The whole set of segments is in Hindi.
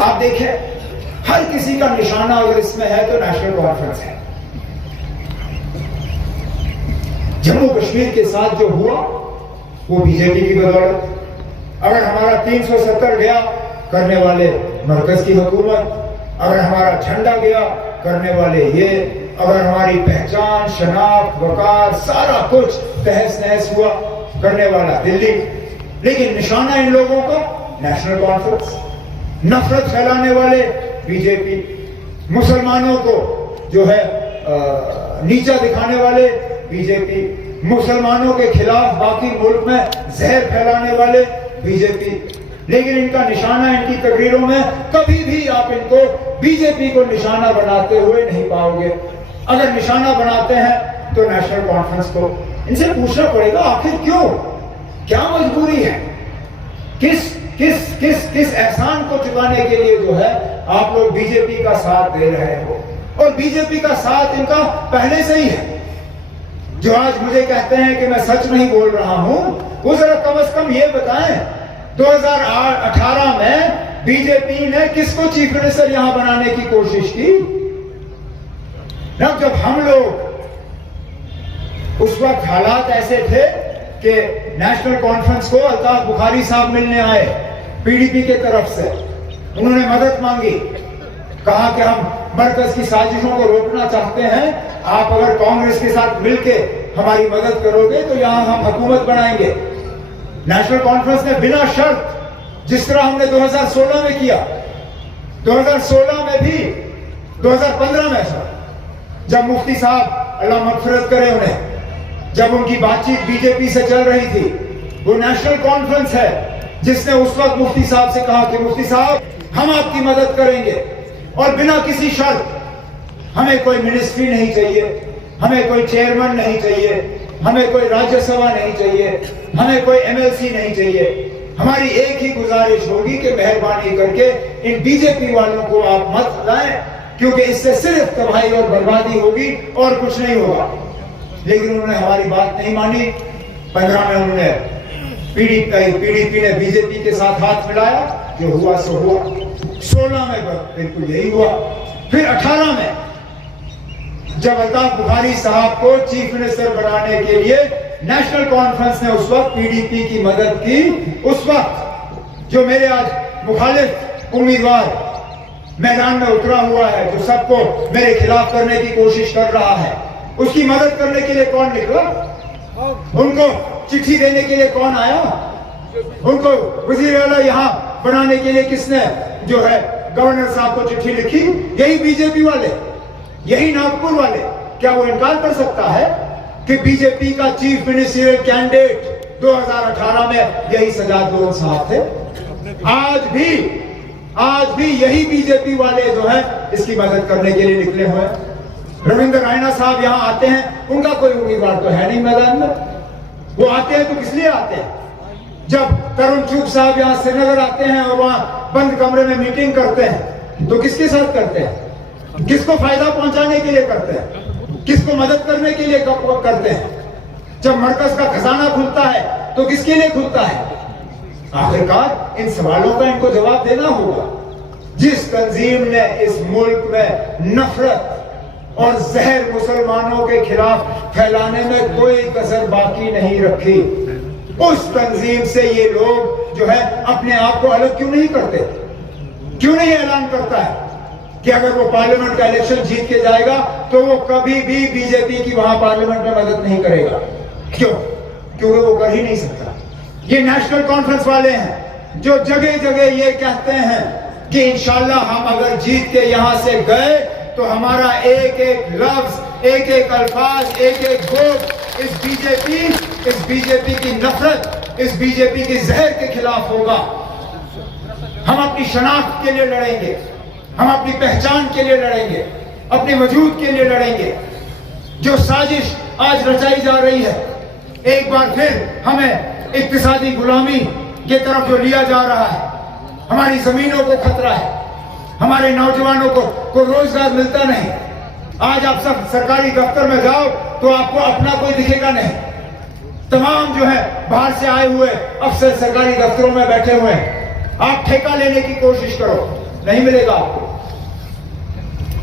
आप देखें, हर किसी का निशाना अगर इसमें है तो नेशनल कॉन्फ्रेंस है। जम्मू कश्मीर के साथ जो हुआ वो बीजेपी की बदौलत। अगर हमारा 370 गया, करने वाले मरकज की हुकूमत। अगर हमारा झंडा गया, करने वाले ये। अगर हमारी पहचान, शनाख्त, वकार, सारा कुछ तहस नहस हुआ, करने वाला दिल्ली। लेकिन निशाना इन लोगों का नेशनल कॉन्फ्रेंस। नफरत फैलाने वाले बीजेपी, मुसलमानों को जो है नीचा दिखाने वाले बीजेपी, मुसलमानों के खिलाफ बाकी मुल्क में जहर फैलाने वाले बीजेपी। लेकिन इनका निशाना इनकी तकरीरों में कभी भी आप इनको बीजेपी को निशाना बनाते हुए नहीं पाओगे। अगर निशाना बनाते हैं तो नेशनल कॉन्फ्रेंस को। इनसे पूछना पड़ेगा आखिर क्यों, क्या मजबूरी है, किस किस किस किस एहसान को चुकाने के लिए जो है आप लोग बीजेपी का साथ दे रहे हो। और बीजेपी का साथ इनका पहले से ही है। जो आज मुझे कहते हैं कि मैं सच नहीं बोल रहा हूं, वो जरा कम से कम ये बताएं 2018 में बीजेपी ने किसको चीफ मिनिस्टर यहां बनाने की कोशिश की। जब हम लोग उस वक्त हालात ऐसे थे कि नेशनल कॉन्फ्रेंस को अल्ताफ बुखारी साहब मिलने आए पीडीपी के तरफ से। उन्होंने मदद मांगी, कहा कि हम मरकज की साजिशों को रोकना चाहते हैं, आप अगर कांग्रेस के साथ मिलके हमारी मदद करोगे तो यहां हम हुकूमत बनाएंगे। नेशनल कॉन्फ्रेंस ने बिना शर्त, जिस तरह हमने 2016 में किया, 2016 में भी, 2015 में जब मुफ्ती साहब, अल्लाह मगफिरत करे उन्हें, जब उनकी बातचीत बीजेपी से चल रही थी, वो नेशनल कॉन्फ्रेंस है जिसने उस वक्त मुफ्ती साहब से कहा कि मुफ्ती साहब हम आपकी मदद करेंगे और बिना किसी शर्त, हमें कोई मिनिस्ट्री नहीं चाहिए, हमें कोई चेयरमैन नहीं चाहिए, हमें कोई राज्यसभा नहीं चाहिए, हमें कोई एमएलसी नहीं चाहिए। हमारी एक ही गुजारिश होगी कि मेहरबानी करके इन बीजेपी वालों को आप मत लाएं, क्योंकि इससे सिर्फ तबाही और बर्बादी होगी और कुछ नहीं होगा। लेकिन उन्होंने हमारी बात नहीं मानी। 15 में उन्होंने पीडीपी ने बीजेपी के साथ हाथ मिलाया, जो हुआ सो हुआ। 16 में बिल्कुल यही हुआ। फिर 18 में जब अल्ताफ बुखारी साहब को चीफ मिनिस्टर बनाने के लिए नेशनल कॉन्फ्रेंस ने उस वक्त पीडीपी की मदद की, उस वक्त जो मेरे आज मुखालिफ उम्मीदवार मैदान में उतरा हुआ है, जो सबको मेरे खिलाफ करने की कोशिश कर रहा है, उसकी मदद करने के लिए कौन निकला? उनको चिट्ठी देने के लिए कौन आया? उनको वजीर आला यहां बनाने के लिए किसने जो है गवर्नर साहब को चिट्ठी लिखी? यही बीजेपी वाले, यही नागपुर वाले। क्या वो इनकार कर सकता है कि बीजेपी का चीफ मिनिस्टरियल कैंडिडेट 2018 में यही सजाद लोन साहब थे? आज भी यही बीजेपी वाले जो है इसकी मदद करने के लिए निकले हुए हैं। रविंद्र रायना साहब यहां आते हैं, उनका कोई उम्मीदवार तो है नहीं मैदान में। वो आते हैं तो किस लिए आते हैं? जब तरुण चुग साहब यहां श्रीनगर आते हैं और वहां बंद कमरे में मीटिंग करते हैं, तो किसके साथ करते हैं? किसको फायदा पहुंचाने के लिए करते हैं? किसको मदद करने के लिए करते हैं? जब मरकज का खजाना खुलता है तो किसके लिए खुलता है? आखिरकार इन सवालों का इनको जवाब देना होगा। जिस तंजीम ने इस मुल्क में नफरत और जहर मुसलमानों के खिलाफ फैलाने में कोई कसर बाकी नहीं रखी, उस तंजीम से ये लोग जो है अपने आप को अलग क्यों नहीं करते? क्यों नहीं ऐलान करता है कि अगर वो पार्लियामेंट का इलेक्शन जीत के जाएगा तो वो कभी भी बीजेपी की वहां पार्लियामेंट में मदद नहीं करेगा? क्यों? क्योंकि वो कर ही नहीं सकता। ये नेशनल कॉन्फ्रेंस वाले हैं जो जगह जगह ये कहते हैं कि इंशाल्लाह हम अगर जीत के यहां से गए तो हमारा एक एक लफ्ज, एक एक अल्फाज, एक एक वोट इस बीजेपी की नफरत, इस बीजेपी की जहर के खिलाफ होगा। हम अपनी शनाख्त के लिए लड़ेंगे, हम अपनी पहचान के लिए लड़ेंगे, अपने वजूद के लिए लड़ेंगे। जो साजिश आज रचाई जा रही है, एक बार फिर हमें इक्तिसादी गुलामी की तरफ जो लिया जा रहा है, हमारी जमीनों को खतरा है, हमारे नौजवानों को रोजगार मिलता नहीं। आज आप सब सरकारी दफ्तर में जाओ तो आपको अपना कोई दिखेगा नहीं। तमाम जो है बाहर से आए हुए अफसर सरकारी दफ्तरों में बैठे हुए हैं। आप ठेका लेने की कोशिश करो, नहीं मिलेगा आपको।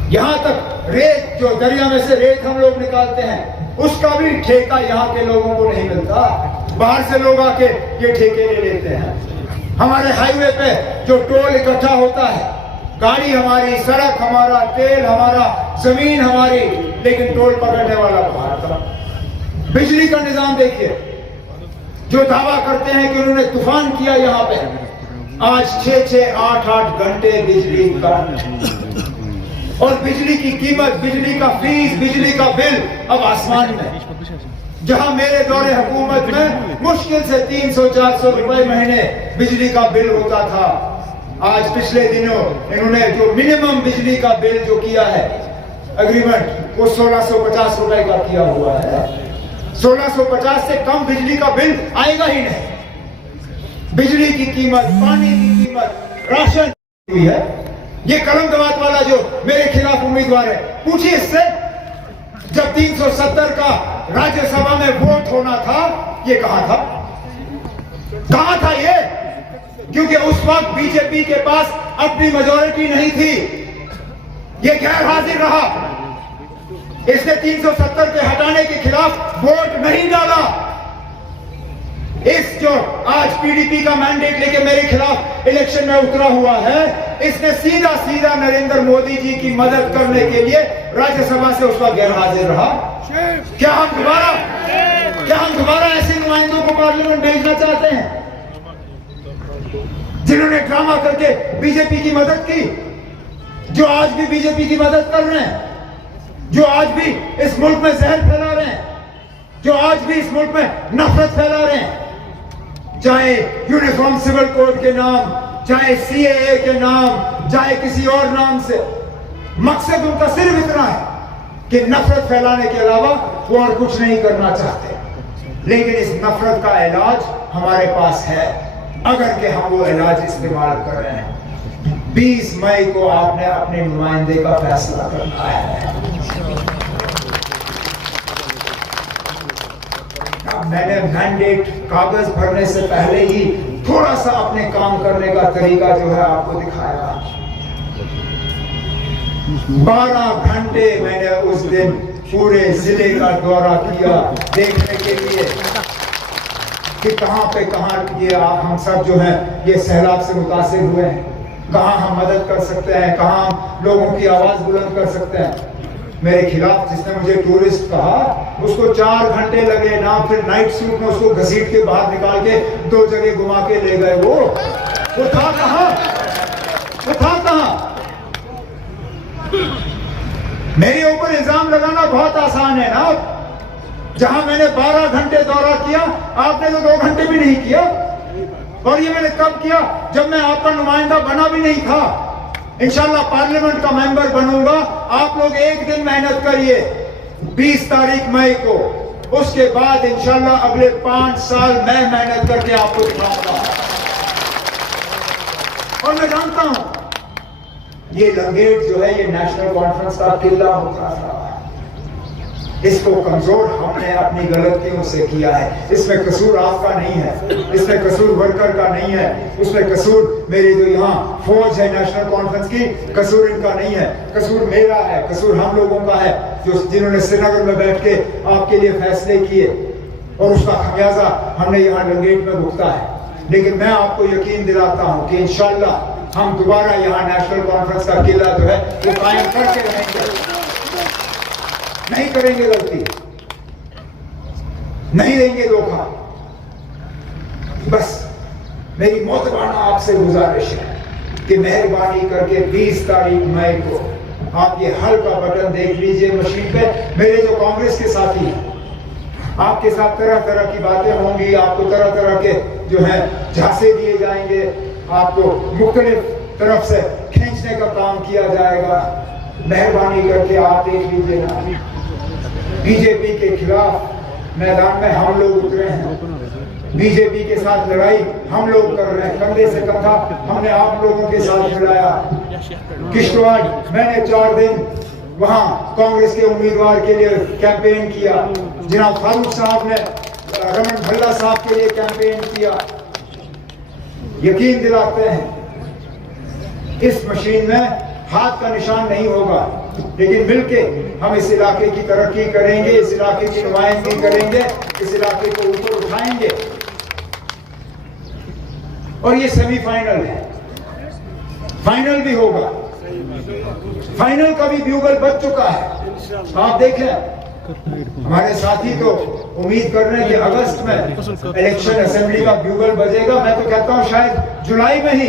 यहां तक रेत, जो दरिया में से रेत हम लोग निकालते हैं, उसका भी ठेका यहाँ के लोगों को नहीं मिलता। बाहर से लोग आके ये ठेके ले लेते हैं। हमारे हाईवे पे जो टोल इकट्ठा होता है, गाड़ी हमारी, सड़क हमारा, तेल हमारा, जमीन हमारी, लेकिन टोल पकड़ने वाला बाहर का। बिजली का निजाम देखिए, जो दावा करते हैं कि उन्होंने तूफान किया यहाँ पे, आज 6-6, 8-8 घंटे बिजली का, और बिजली की कीमत, बिजली का फीस, बिजली का बिल अब आसमान में। जहां मेरे दौरे हुकूमत में मुश्किल से 300-400 रुपए महीने बिजली का बिल होता था, आज पिछले दिनों इन्होंने जो मिनिमम बिजली का बिल जो किया है एग्रीमेंट, वो 1650 रुपए का किया हुआ है। 1650 से कम बिजली का बिल आएगा ही नहीं। बिजली की कीमत, पानी की कीमत, राशन हुई है। ये कलम दवात वाला जो मेरे खिलाफ उम्मीदवार है, पूछिए इससे, जब 370 का राज्यसभा में वोट होना था, ये कहां था? कहां था ये? क्योंकि उस वक्त बीजेपी के पास अपनी मेजॉरिटी नहीं थी, ये गैर हाजिर रहा। इसने 370 के हटाने के खिलाफ वोट नहीं डाला। इस जो आज पीडीपी का मैंडेट लेके मेरे खिलाफ इलेक्शन में उतरा हुआ है, इसने सीधा सीधा नरेंद्र मोदी जी की मदद करने के लिए राज्यसभा से उसका गैर हाजिर रहा। क्या हम दोबारा ऐसे नुमाइंदों को पार्लियामेंट भेजना चाहते हैं जिन्होंने ड्रामा करके बीजेपी की मदद की, जो आज भी बीजेपी की मदद कर रहे हैं, जो आज भी इस मुल्क में जहर फैला रहे हैं, जो आज भी इस मुल्क में नफरत फैला रहे हैं, चाहे यूनिफॉर्म सिविल कोड के नाम, चाहे सीएए के नाम, चाहे किसी और नाम से। मकसद उनका सिर्फ इतना है कि नफरत फैलाने के अलावा वो और कुछ नहीं करना चाहते। लेकिन इस नफरत का इलाज हमारे पास है, अगर कि हम वो इलाज इस्तेमाल कर रहे हैं। 20 मई को आपने अपने नुमाइंदे का फैसला करना है। मैंने मैंडेट कागज भरने से पहले ही थोड़ा सा अपने काम करने का तरीका जो है आपको दिखाया। 12 घंटे मैंने उस दिन पूरे जिले का दौरा किया, देखने के लिए कि कहां पे कहां ये हम सब जो हैं ये सैलाब से मुतासिर हुए हैं, कहां हम मदद कर सकते हैं, कहां हम लोगों की आवाज बुलंद कर सकते हैं। मेरे खिलाफ जिसने मुझे टूरिस्ट कहा, उसको 4 घंटे लगे ना, फिर नाइट सूट में उसको घसीट के बाहर निकाल के 2 जगह घुमा के ले गए। वो था कहां? वो था कहां? मेरे ऊपर इल्जाम लगाना बहुत आसान है ना। जहां मैंने 12 घंटे दौरा किया, आपने तो 2 घंटे भी नहीं किया। और ये मैंने कब किया? जब मैं आपका नुमाइंदा बना भी नहीं था। इंशाल्लाह पार्लियामेंट का मेंबर बनूंगा। आप लोग एक दिन मेहनत करिए 20 तारीख मई को, उसके बाद इंशाल्लाह अगले 5 साल मैं मेहनत करके आपको दिखाऊंगा। और मैं जानता हूं ये लंगेट जो है, ये नेशनल कॉन्फ्रेंस का किला होता था, इसको कमजोर हमने अपनी गलतियों से किया है। इसमें कसूर आपका नहीं है, इसमें कसूर वर्कर का नहीं है, उसमें कसूर मेरी जो यहाँ फौज है नेशनल कॉन्फ्रेंस की, कसूर इनका नहीं है, कसूर मेरा है, कसूर हम लोगों का है, जो जिन्होंने श्रीनगर में बैठ के आपके लिए फैसले किए, और उसका खमियाजा हमने यहाँ लंगेट में भुगता है। लेकिन मैं आपको यकीन दिलाता हूँ कि इंशाल्लाह हम दोबारा यहाँ नेशनल कॉन्फ्रेंस का किला जो है वो कायम करके रहेंगे, नहीं करेंगे गलती, नहीं देंगे धोखा। बस मेरी मोहतबाना आपसे गुजारिश है कि मेहरबानी करके 20 तारीख मई को आप ये हल का बटन देख लीजिए मशीन पे। मेरे जो कांग्रेस के साथी हैं, आपके साथ तरह तरह की बातें होंगी, आपको तरह तरह के जो है झांसे दिए जाएंगे, आपको मुख्तलिफ तरफ से खींचने का काम किया जाएगा। मेहरबानी करके आप देख लीजिए ना, बीजेपी के खिलाफ मैदान में हम लोग उतरे हैं, बीजेपी के साथ लड़ाई हम लोग कर रहे हैं, कंधे से कंधा हमने आप लोगों के साथ मिलाया। किश्तवाड़ मैंने 4 दिन वहां कांग्रेस के उम्मीदवार के लिए कैंपेन किया, जनाब फारूक साहब ने रमन भल्ला साहब के लिए कैंपेन किया। यकीन दिलाते हैं इस मशीन में हाथ का निशान नहीं होगा, लेकिन मिलके हम इस इलाके की तरक्की करेंगे, इस इलाके की नुमाइंदगी करेंगे, इस इलाके को ऊपर उठाएंगे। और ये सेमीफाइनल है, फाइनल भी होगा। फाइनल का भी ब्यूगल बज चुका है। आप देखें, हमारे साथी तो उम्मीद कर रहे हैं कि अगस्त में इलेक्शन असेंबली का ब्यूगल बजेगा। मैं तो कहता हूं शायद जुलाई में ही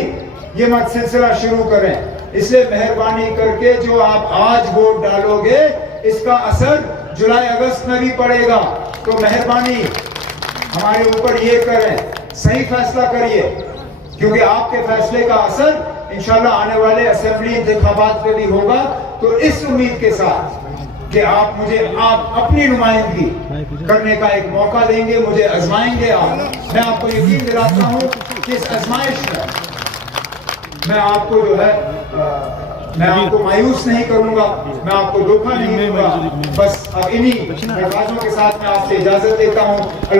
ये मत सिलसिला शुरू करें। इसलिए मेहरबानी करके जो आप आज वोट डालोगे, इसका असर जुलाई अगस्त में भी पड़ेगा। तो मेहरबानी हमारे ऊपर ये करें, सही फैसला करिए, क्योंकि आपके फैसले का असर इंशाल्लाह आने वाले असेंबली इंतखाबात पे भी होगा। तो इस उम्मीद के साथ कि आप अपनी नुमाइंदगी करने का एक मौका देंगे, मुझे आजमाएंगे आप, मैं आपको यकीन दिलाता हूं कि इस आजमाइश में मैं आपको जो है मैं आपको मायूस नहीं करूंगा, मैं आपको धोखा नहीं दूंगा। बस अब इन्हीं दरवाजों के साथ मैं आपसे इजाजत लेता हूं।